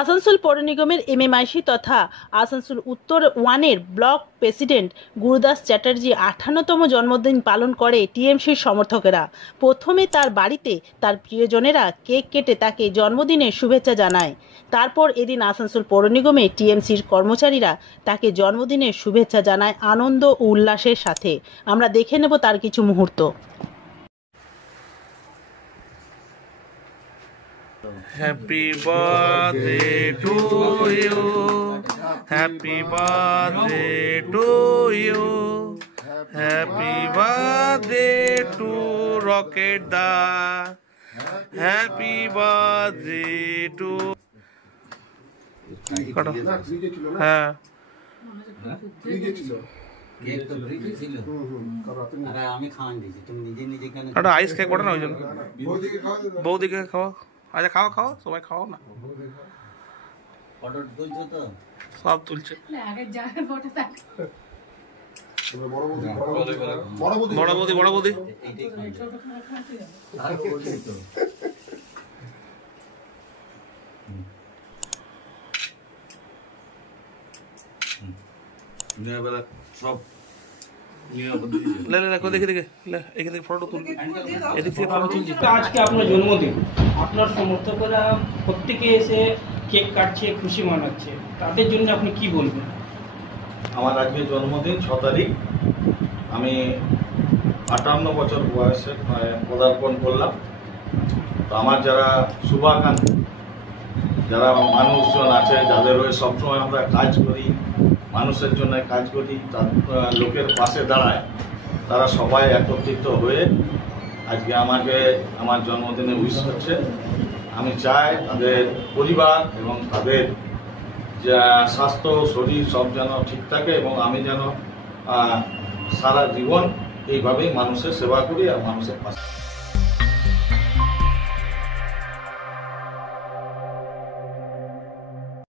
আসানসোল পৌর নিগমের এমএমআইসি তথা আসানসোল উত্তর 1-এর ব্লক প্রেসিডেন্ট গুরুদাস চ্যাটার্জি 58তম জন্মদিন পালন করে টিএমসির সমর্থকেরা। প্রথমে তার বাড়িতে তার প্রিয়জনেরা কেক কেটে তাকে জন্মদিনের শুভেচ্ছা জানায়। তারপর এদিন আসানসোল পৌর নিগমে টিএমসির কর্মচারীরা তাকে জন্মদিনের শুভেচ্ছা জানায় আনন্দ ও উল্লাসের সাথে। আমরা দেখে নেব তার কিছু মুহূর্ত। Happy birthday to you. Happy birthday to you. Happy birthday to Rocket Da. Happy birthday to. হ্যাঁ একটা আইস খেয়ে করে না ওই জন্য বৌদিকে খাওয়া। আচ্ছা খাওয়া খাওয়া সবাই খাওয়া না সব তুলছে বড় বৌদি বড় বৌদি সব আজকে আপনার জন্মদিন, আপনার সমর্থকরা প্রত্যেকে এসে কেক কাটছে, খুশি মানাচ্ছে, তাদের জন্য আপনি কি বলবেন? আমার আজকে জন্মদিন 6 তারিখ। আমি 58 বছর বয়সে পদার্পণ করলাম। তো আমার যারা শুভাকাঙ্ক্ষী, যারা মানুষজন আছে, যাদের হয়ে সবসময় আমরা কাজ করি, মানুষের জন্য কাজ করি, লোকের পাশে দাঁড়ায়, তারা সবাই একত্রিত হয়ে আজকে আমাকে আমার জন্মদিনে উইশ করছে। আমি চাই তাদের পরিবার এবং তাদের স্বাস্থ্য শরীর সব যেন ঠিক থাকে এবং আমি যেন সারা জীবন এইভাবেই মানুষের সেবা করি আর মানুষের পাশে।